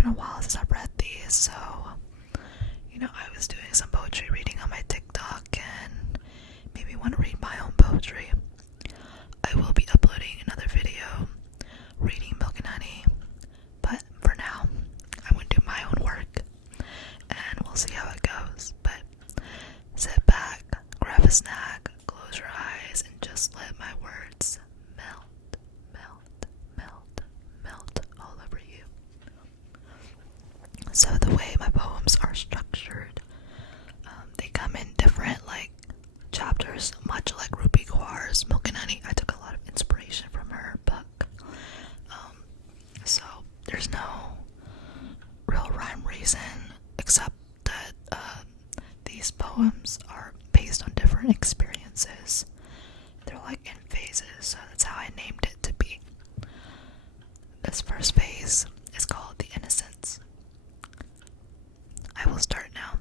been a while since I've read these, so I was doing some poetry reading on my TikTok and maybe want to read my own poetry. I will be uploading another video reading Milk and Honey, but for now, I'm going to do my own work and we'll see how it goes. But sit back, grab a snack, close your eyes, and just let my words melt, melt, melt, melt all over you. So the way my poems are structured, they come in different chapters, much like Ruby Kaur's Milk and Honey. I took a lot of inspiration from her book. So there's no real rhyme reason except that these poems are based on different experiences. They're in phases, so that's how I named it to be. This first phase is called the innocence. I will start now.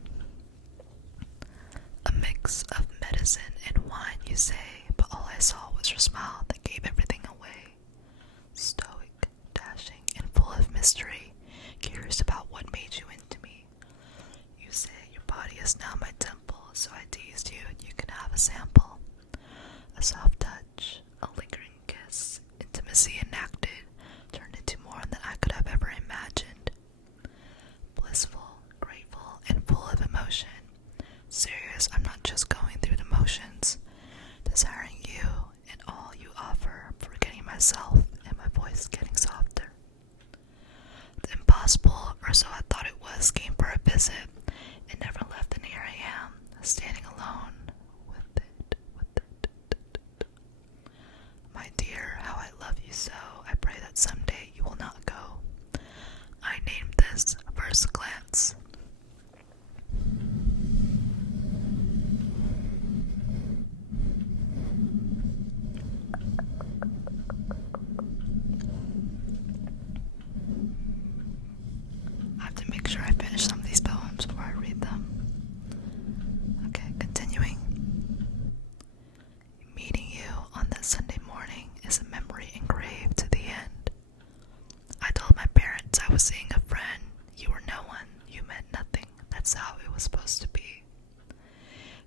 A mix of medicine and wine, you say, but all I saw was your smile that gave everything away. Stoic, dashing, and full of mystery, curious about what made you into me. You say your body is now my temple, so I teased you and you can have a sample. A soft touch, a lingering kiss, intimacy enacted, turned into more than I could have ever imagined. Blissful, grateful, and full of emotion. Serious, I'm not just going through the motions. Desiring you and all you offer, forgetting myself and my voice getting softer. The impossible, or so I thought it was, came for a visit and never left, and here I am, standing alone with it. My dear, how I love you so. I pray that someday you will not go. I named this First Glance. I have to make sure I finish some of these poems before I read them. Okay, continuing. Meeting you on that Sunday morning is a memory engraved to the end. I told my parents I was seeing a friend. You were no one. You meant nothing. That's how it was supposed to be.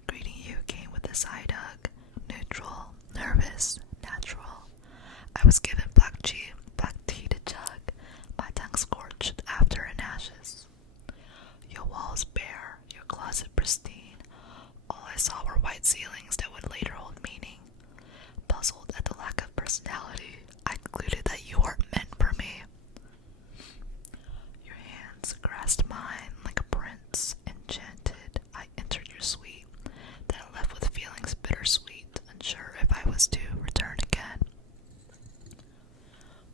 Greeting you came with a side hug. Neutral, nervous, natural. I was given black tea to chug. My tongue scorched after in ashes. Your walls bare, your closet pristine. All I saw were white ceilings that would later hold meaning. Puzzled at the lack of personality, I concluded that you weren't meant for me. Your hands grasped mine like a prince, enchanted. I entered your suite, then left with feelings bittersweet, unsure if I was to return again.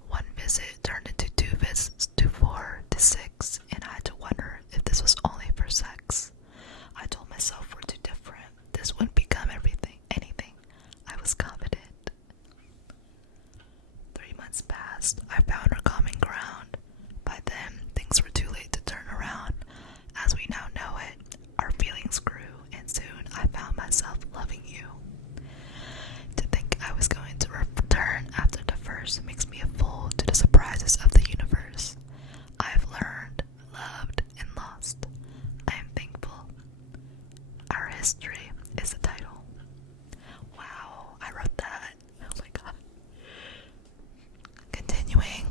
One visit turned into 2 visits, to 4, to 6, and I had to wonder if this was only for sex. I told myself we're too different. This wouldn't become anything. I was confident. 3 months passed. I found our common ground. By then, things were too late to turn around. As we now know it, our feelings grew, and soon I found myself loving you. To think I was going to return after the first makes me a fool to the surprises of the universe. I have learned, loved, and lost. I am thankful. Our history is the title. Wow, I wrote that. Oh my god. Continuing.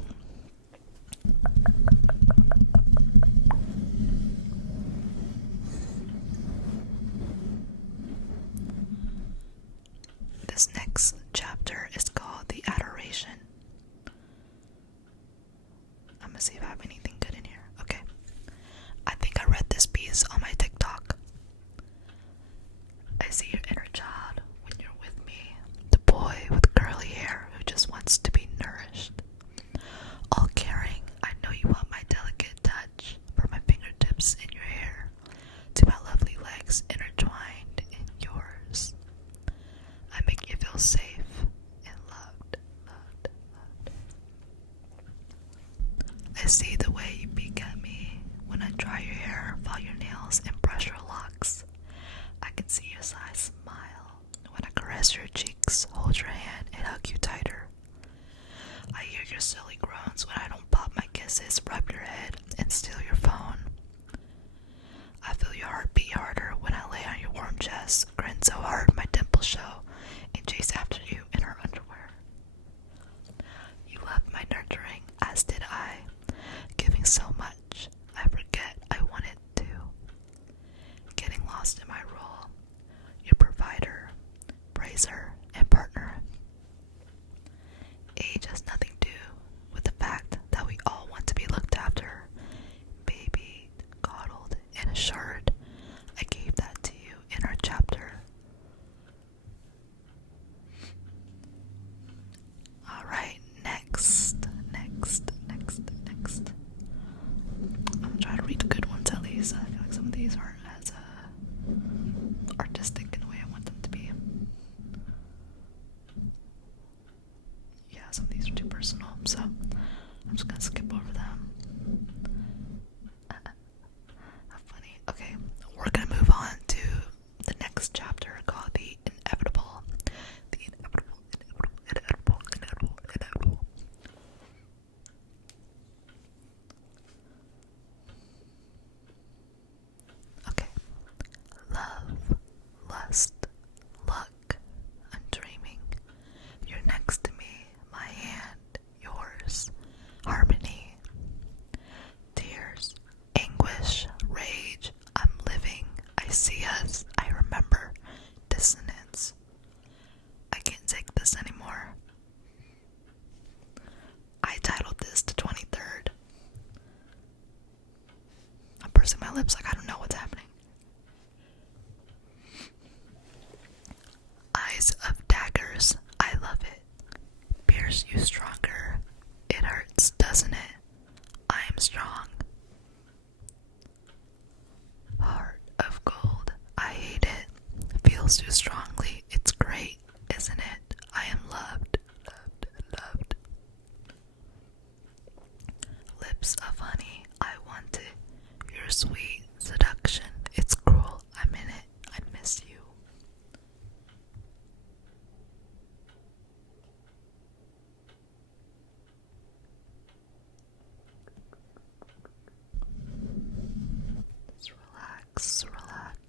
This next chapter is called the adoration. I'm gonna see if I have anything good in here. Okay. I think I read this piece on my TikTok. I see your inner child when you're with me, the boy with curly hair who just wants to be nourished. All caring, I know you want my delicate touch, from my fingertips in your hair to my lovely legs intertwined in yours. I make you feel safe and loved. I see the way you peek at me when I dry your hair, file your nails, and brush your locks. I can see your size smile when I caress your cheeks, hold your hand, and hug you tighter. I hear your silly groans when I don't pop my kisses, rub your head, and and steal your phone. I feel your heart beat harder when I lay on your warm chest, grin so hard my dimples show, and chase after you in our underwear. You loved my nurturing, as did I, giving so much I forget I wanted to. Getting lost in my role, your provider, praiser, and partner. Age has nothing to do with the fact that we all want to be looked after, babied, coddled, and assured. I gave that to you in our chapter. Alright, next. I'm gonna try to read the good ones at least. I feel like some of these aren't as artistic in the way I want them to be. Yeah, some of these are too personal, so I'm just gonna skip over them. How funny. Okay, we're gonna move on to the next chapter called The Inevitable. The Inevitable. Okay. Love, lust, luck, I'm dreaming. You're next to me, my hand, yours, harmony. Tears, anguish, rage, I'm living, I see us, I remember, dissonance. I can't take this anymore. I titled this the 23rd. I'm pursing my lips like I don't know what's happening. Eyes of daggers, I love it. Pierce you stronger. It hurts, doesn't it? I am strong. Heart of gold, I hate it. Feels too strongly, it's great, isn't it? I am loved, loved, loved. Lips of honey, I want it. Your sweet seduction, it's cruel, I'm in it, I miss you.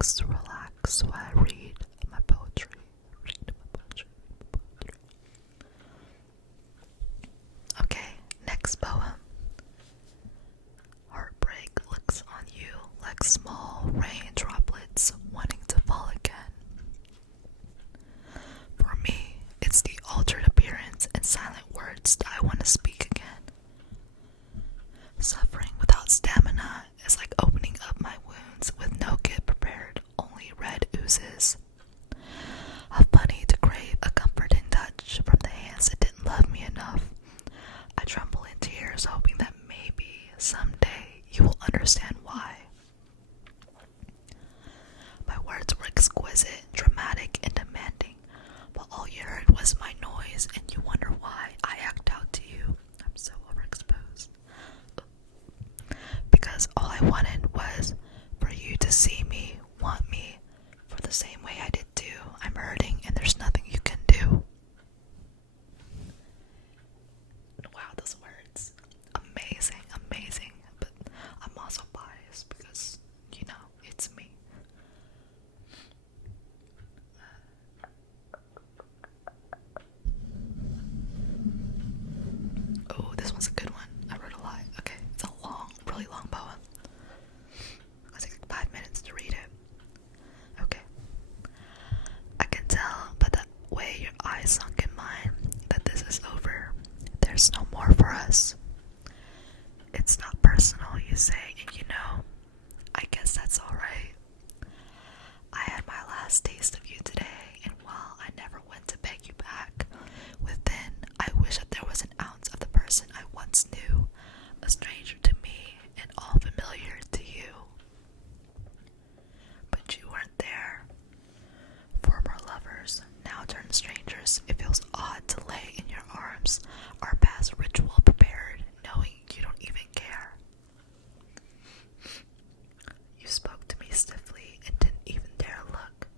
Just relax while I read my poetry. Okay, next poem. Heartbreak looks on you like small rain droplets wanting to fall again. For me, it's the altered appearance and silent words that I want to speak again. Suffering without stamina is like opening up my wounds with no kit prepared, only red oozes. How funny to crave a comforting touch from the hands that didn't love me enough. I tremble in tears, hoping that maybe someday you will understand why. My words were exquisite, dramatic, and demanding, but all you heard was my noise, and you wonder why I act out to you. I'm so overexposed. Because all I wanted was for you to see me, want me, for the same way I did too. I'm hurting, and there's nothing you can do. Wow, those words. Amazing, amazing. But I'm also biased because, you know, it's me. Oh, this one's a good one. I wrote a lot. Okay, it's a long, really long poem. It'll take like 5 minutes to read it. Okay. I can tell by the way your eyes sunk in mine that this is over. There's no more for us. It's not personal, you say, and you know, I guess that's alright. I had my last taste of you today, and while I never went to beg you back, within I wish that there was an ounce of the person I once knew, a stranger to me and all familiar to you. But you weren't there. Former lovers, now turned strangers, it feels odd to lay in your arms our past ritual prepared, knowing you don't even care. You spoke to me stiffly and didn't even dare look,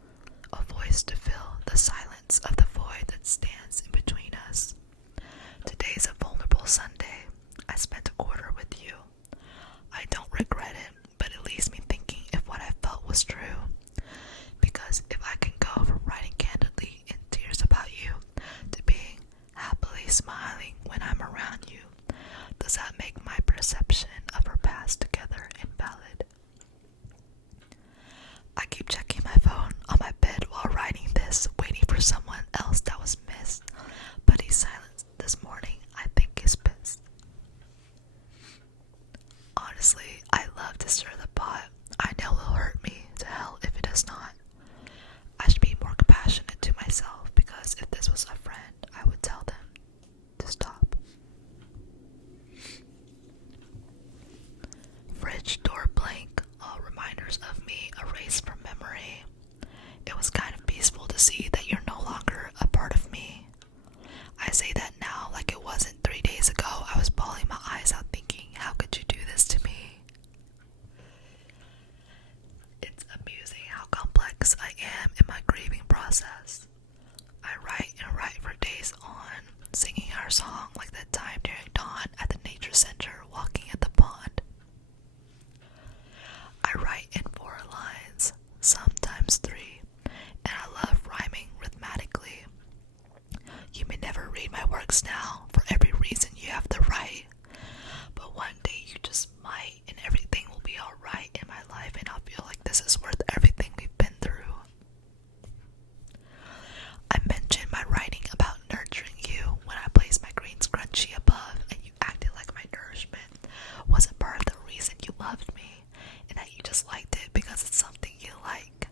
a voice to fill the silence of the void that stands in between us. Today's a vulnerable Sunday. I spent a quarter with you. I don't was true. Because if I can go from writing candidly in tears about you to being happily smiling when I'm around you, does that make my perception of our past together invalid? I keep checking my phone on my bed while writing this, waiting for someone else that was missed, but he's silent this morning. I think he's pissed. Honestly, I love to stir the pot. I know it'll hurt me to hell if it does not. I should be more compassionate to myself, because if this was a friend, I would tell them to stop. Fridge door blank, all reminders of me erased from memory. It was kind of peaceful to see that you're no longer a part of me. I say that now like it wasn't 3 days ago. I was bawling my eyes out thinking, how could you do this to me? It's amusing how complex I am in my grieving process. I write and write for days on, singing our song like that time during dawn at the nature center, walking at the pond. I write in 4 lines, sometimes 3, and I love rhyming rhythmically. You may never read my works now for every reason you have to write, but one day you just might, and everything will be alright in my life, and I'll feel like this is worth everything we've been through. I mentioned my writing about nurturing you when I placed my green scrunchie above, and you acted like my nourishment wasn't part of the reason you loved me, and that you just liked it because it's something you like.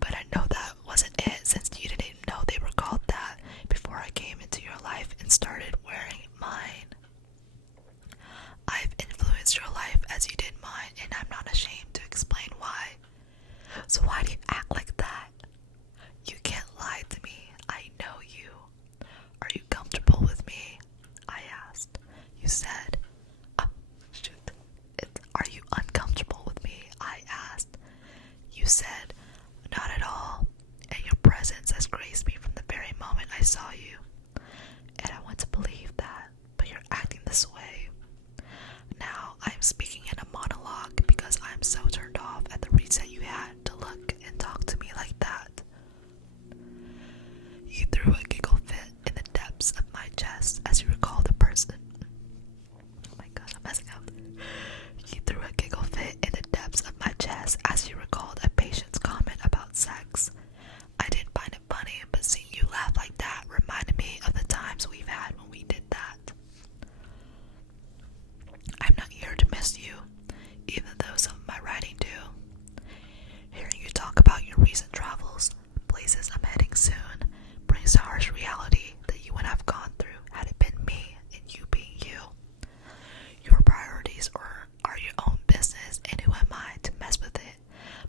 But I know that wasn't it, since you didn't know they were called that before I came into your life and started wearing mine. I've influenced your life as you did mine, and I'm not ashamed to explain why. So why do you act like that? You can't lie to me. I know you. Are you comfortable with me? I asked. You said, are you uncomfortable with me? I asked. You said, not at all. And your presence has graced me from the very moment I saw you. And I want to believe that, but you're acting this way. Now I'm speaking in a monologue because I'm so turned off at the reason you had to look and talk to me like that. You threw a giggle fit in the depths of my chest as you recalled a person. Oh my gosh, I'm messing up. You threw a giggle fit in the depths of my chest as you recalled a patient's comment about sex. I didn't find it funny, but seeing you laugh like that reminded me of the times we've had when we did that. I'm not here to miss you, even though some of my writing do. Hearing you talk about your recent travels, places I'm heading soon, brings the harsh reality that you and I've gone through had it been me and you being you. Your priorities are your own business, and who am I to mess with it?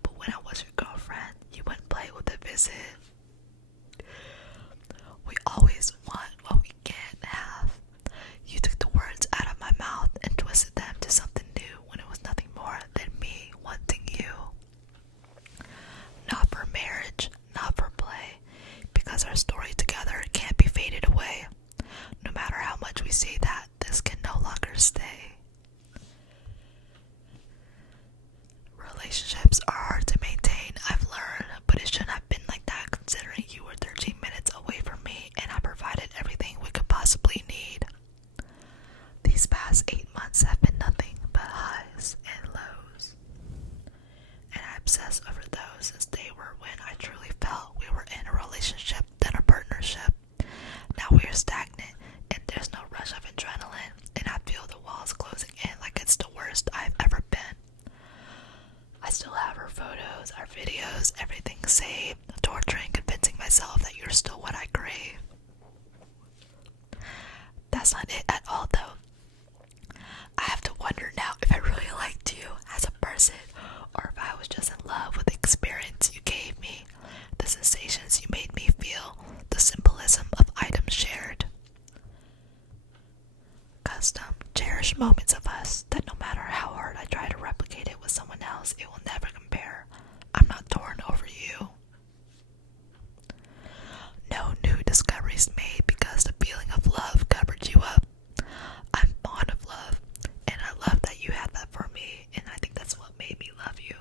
But when I was your girlfriend, you wouldn't play with a visit. We always want what we can't have. You took the words out of my mouth and twisted them to something new when it was nothing more than me wanting you. Not for marriage, not for play, because our story together can't be faded away. No matter how much we say that, this can no longer stay. Relationships are hard to maintain, I've learned, but it shouldn't have been like that considering you were 13 minutes away from me and I provided everything we could possibly need. These past 8 months have been nothing but highs and lows. And I obsess over those since they were when I truly felt we were in a relationship than a partnership. Now we are stagnant and there's no rush of adrenaline, and I feel the walls closing in like it's the worst I've ever been. I still have our photos, our videos, everything saved, torturing, convincing myself that you're still what I crave. That's not it at all though. I have to wonder now if I really liked you as a person, or if I was just in love with the experience you gave me, the sensations you made me feel, the symbolism of items shared. Custom, cherished moments of us that no matter how hard I try to replicate it with someone else, it will never compare. I'm not torn over you. No new discoveries made because the feeling of love covered you up. I'm fond of love, and I love that you had that for me, and I think that's what made me love you.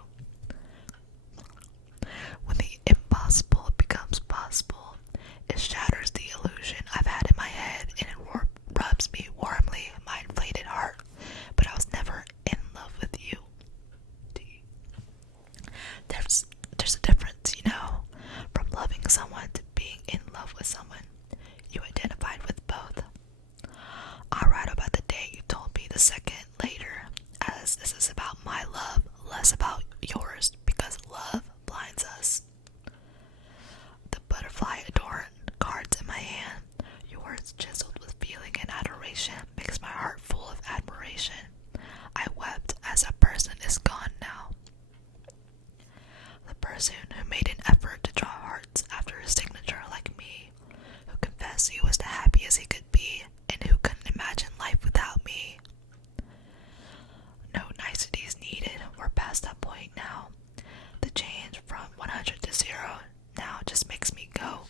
person who made an effort to draw hearts after his signature like me, who confessed he was the happiest he could be, and who couldn't imagine life without me. No niceties needed. We're past that point now. The change from 100 to 0 now just makes me go,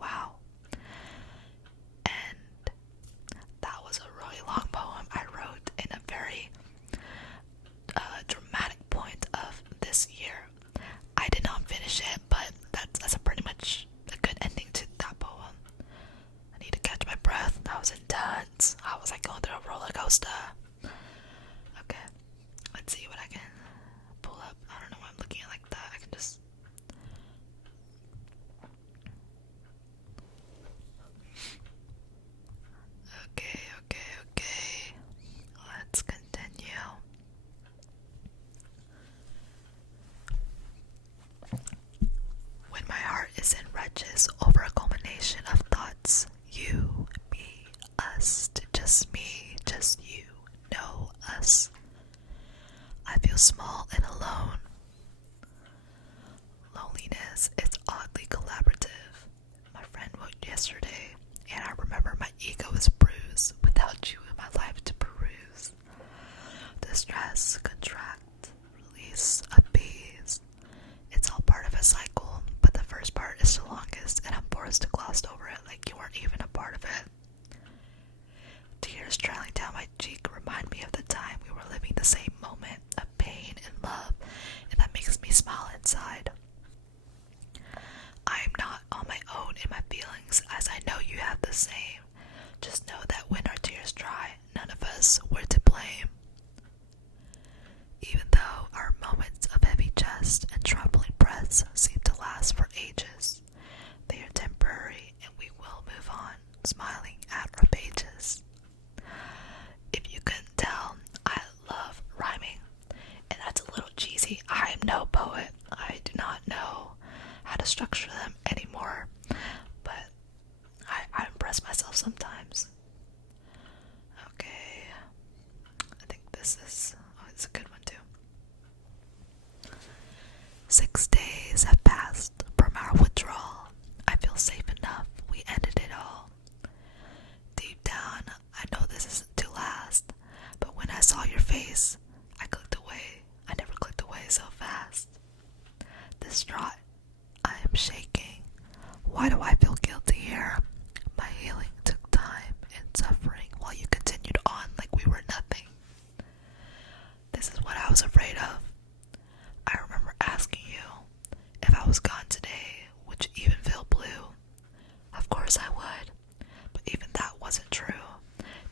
wow. And that was a really long poem I wrote in a very dramatic point of this year. I did not finish it, but that's a pretty much a good ending to that poem. I need to catch my breath. That was intense. I was like going through a roller coaster. Okay, let's see what I can pull up. I don't know why I'm looking at it like that. I can just... Okay. Let's continue. When my heart is in wretches over a culmination of thoughts, you, me, us, to just me, just you, no us. I feel small and alone. Loneliness is oddly collaborative. My friend wrote yesterday, and I remember my ego is bruised without you in my life to peruse. Distress, contract, release, appease. It's all part of a cycle, but the first part is the longest, and I'm forced to gloss over it like you weren't even a part of it. Tears trailing down my cheek remind me of the time we were living the same moment of pain and love, and that makes me smile inside. I am not on my own in my feelings, as I know you have the same. Just know that when our tears dry, none of us were to blame. Even though our moments of heavy chest and troubling breaths seem to last for ages, they are temporary and we will move on, smiling at our pages. If you couldn't tell, I love rhyming, and that's a little cheesy. I am no poet. I do not know how to structure them anymore, but I impress myself sometimes. Okay, I think this is, it's a good one too. 6 days have passed from our withdrawal. I feel safe enough, we ended it all. Deep down, I know this isn't to last, but when I saw your face, I clicked away. I never clicked away so fast. Distraught, I am shaking. Why do I feel guilty here? My healing took time and suffering while you continued on like we were nothing. This is what I was afraid of. I remember asking you, if I was gone today, would you even feel blue? Of course I would, but even that wasn't true,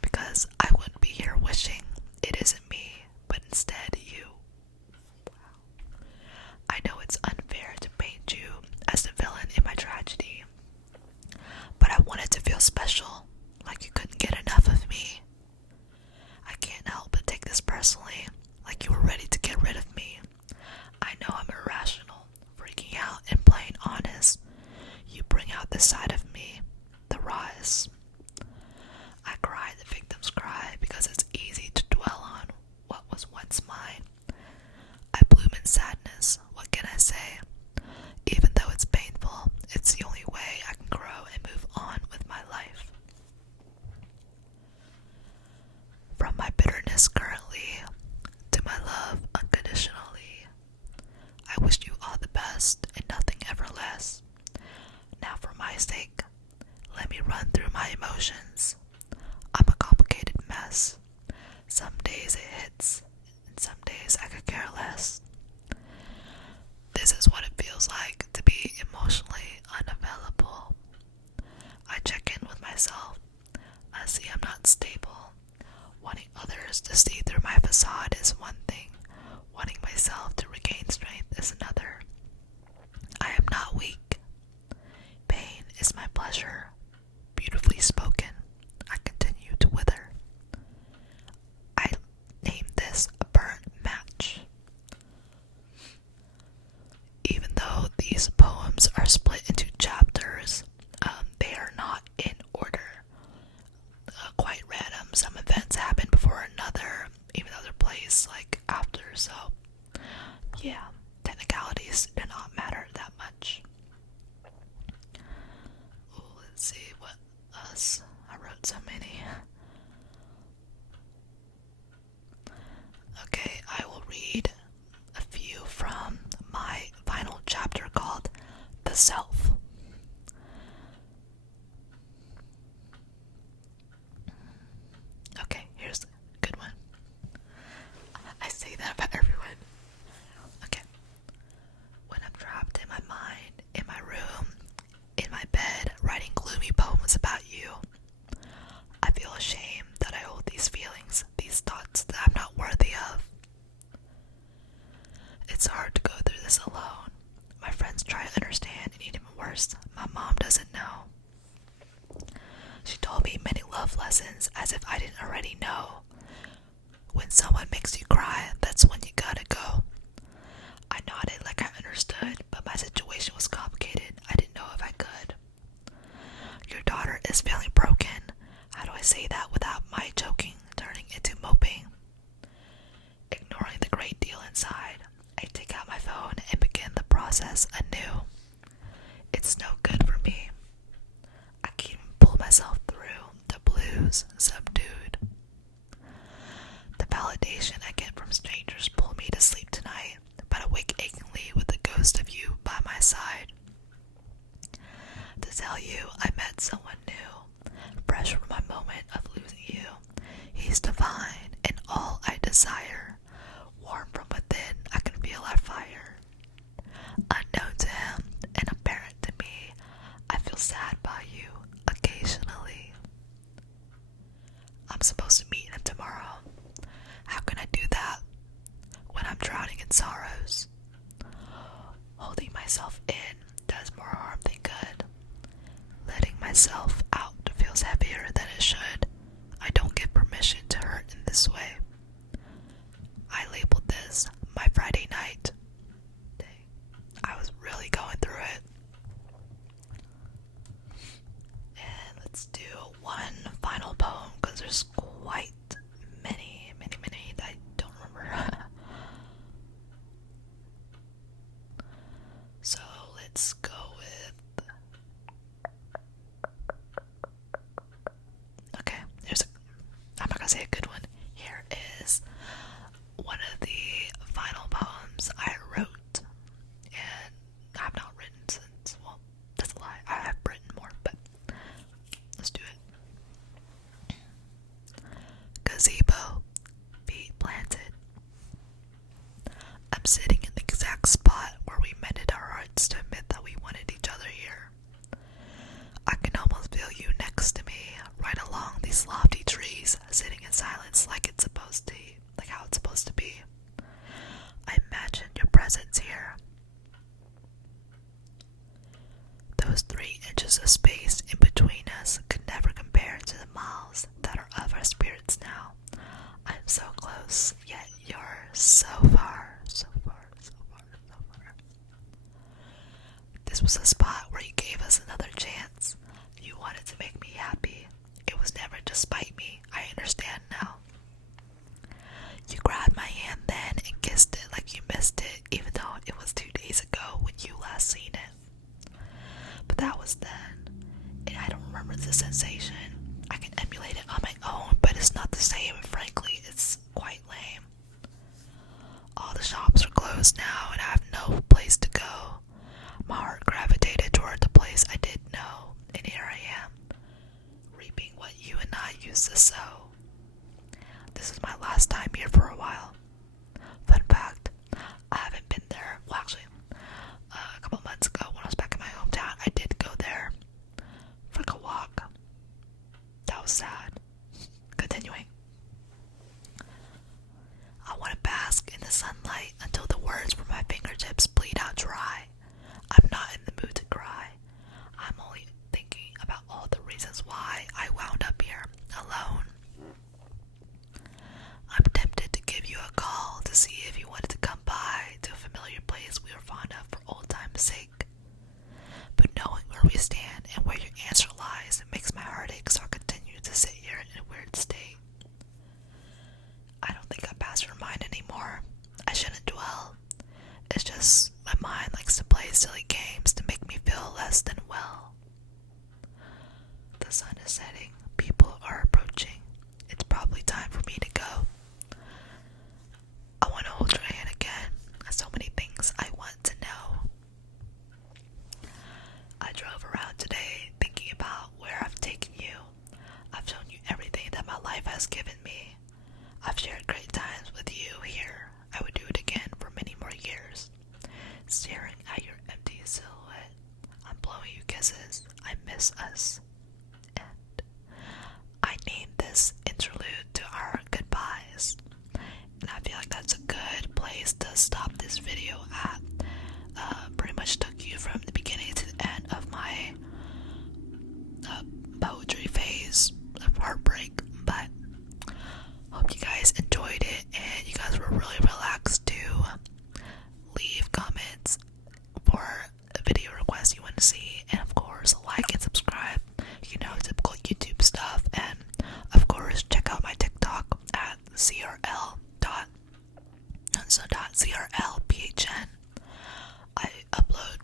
because I wouldn't be here wishing it isn't me, but instead you. Wow. I know it's unfair to paint you as the villain in my tragedy, but I wanted to feel special, like you couldn't get enough of me. I can't help but take this personally, like you were ready to get rid of me. I know I'm irrational, freaking out and plain honest. You bring out this side of me, the rawest. I cry the victims cry because it's easy to dwell on what was once mine. I bloom in sadness, what can I say? Even though it's painful, it's the only way I can grow and move on with my life. From my bitterness currently to my love unconditionally, I wish you all the best and nothing ever less. Now for my sake, let me run through my emotions. I'm a complicated mess. Some days it hits, and some days I could care less. This is what it feels like to be emotionally unavailable. I check in with myself. I see I'm not stable. Wanting others to see through my facade is one thing. Wanting myself to regain strength is another. I am not weak. Pain is my pleasure. Beautifully spoken. I continue to wither. I name this a burnt match. Even though these poems are split into chapters, they are not in order. Quite random. Some events happen before another, even though they're placed like after. So, yeah, technicalities do not matter. when someone makes you cry, that's when you gotta go. I nodded like I understood, but my situation was complicated. I didn't know if I could. Your daughter is feeling broken. How do I say that without my joking turning into moping? Ignoring the great deal inside, I take out my phone and begin the process anew. It's no good for me. I can't even pull myself through. The blues subdued. The validation I get from strangers pull me to sleep tonight, but I wake achingly with the ghost of you by my side. To tell you I met someone new, fresh from my moment of losing you. He's divine in all I desire. Warm from within, I can feel our fire. Unknown to him and apparent to me, I feel sad by you occasionally. I'm supposed to meet him tomorrow. How can I do that when I'm drowning in sorrows? Holding myself in does more harm than good. Letting myself out feels heavier than it should. I don't get permission to hurt in this way. I labeled this my Friday night. I was really going through it. And let's do one final poem because there's quite many that I don't remember. So let's go with. Okay, I'm not gonna say a good one. Here is one of the final poems I wrote, and I've not written since, well, that's a lie, I have written more, but let's do it. Gazebo, feet planted. I'm sitting in the exact spot where we mended our hearts to admit that we wanted each other here. I can almost feel you next to me, right along these lofty trees, sitting in silence like how it's supposed to be. I imagine your presence here. Those 3 inches of space in between us could never compare to the miles that are of our spirits now. I'm so close, yet you're so far, so far, so far, so far. This was a spot where you gave us another chance. You wanted to make me happy. It was never to spite me. I understand now. You grabbed my hand then and kissed it like you missed it, even though it was 2 days ago when you last seen it. But that was then, and I don't remember the sensation. I can emulate it on my own, but it's not the same, and frankly, it's quite lame. All the shops are closed now, and I have no place to go. My heart gravitated toward the place I did know, and here I am, reaping what you and I used to sow. This is my last time here for a while. Fun fact, I haven't been there. Well, actually, a couple months ago when I was back in my hometown, I did go there for like a walk. That was sad. Continuing. I want to bask in the sunlight until the words from my fingertips bleed out dry. I'm not in the mood to cry. I'm only thinking about all the reasons why I wound up here alone. I'm tempted to give you a call to see if you wanted to come by to a familiar place we were fond of for old time's sake. But knowing where we stand and where your answer lies, it makes my heart ache, so I continue to sit here in a weird state. I don't think I pass your mind anymore. I shouldn't dwell. It's just my mind likes to play silly games to make me feel less than well. The sun is setting. People are approaching. It's probably time for me to go. I want to hold your hand again. So many things I want to know. I drove around today thinking about where I've taken you. I've shown you everything that my life has given me. I've shared great times with you here. I would do it again for many more years. Staring at your empty silhouette, I'm blowing you kisses. I miss us. And so .crlphn. I upload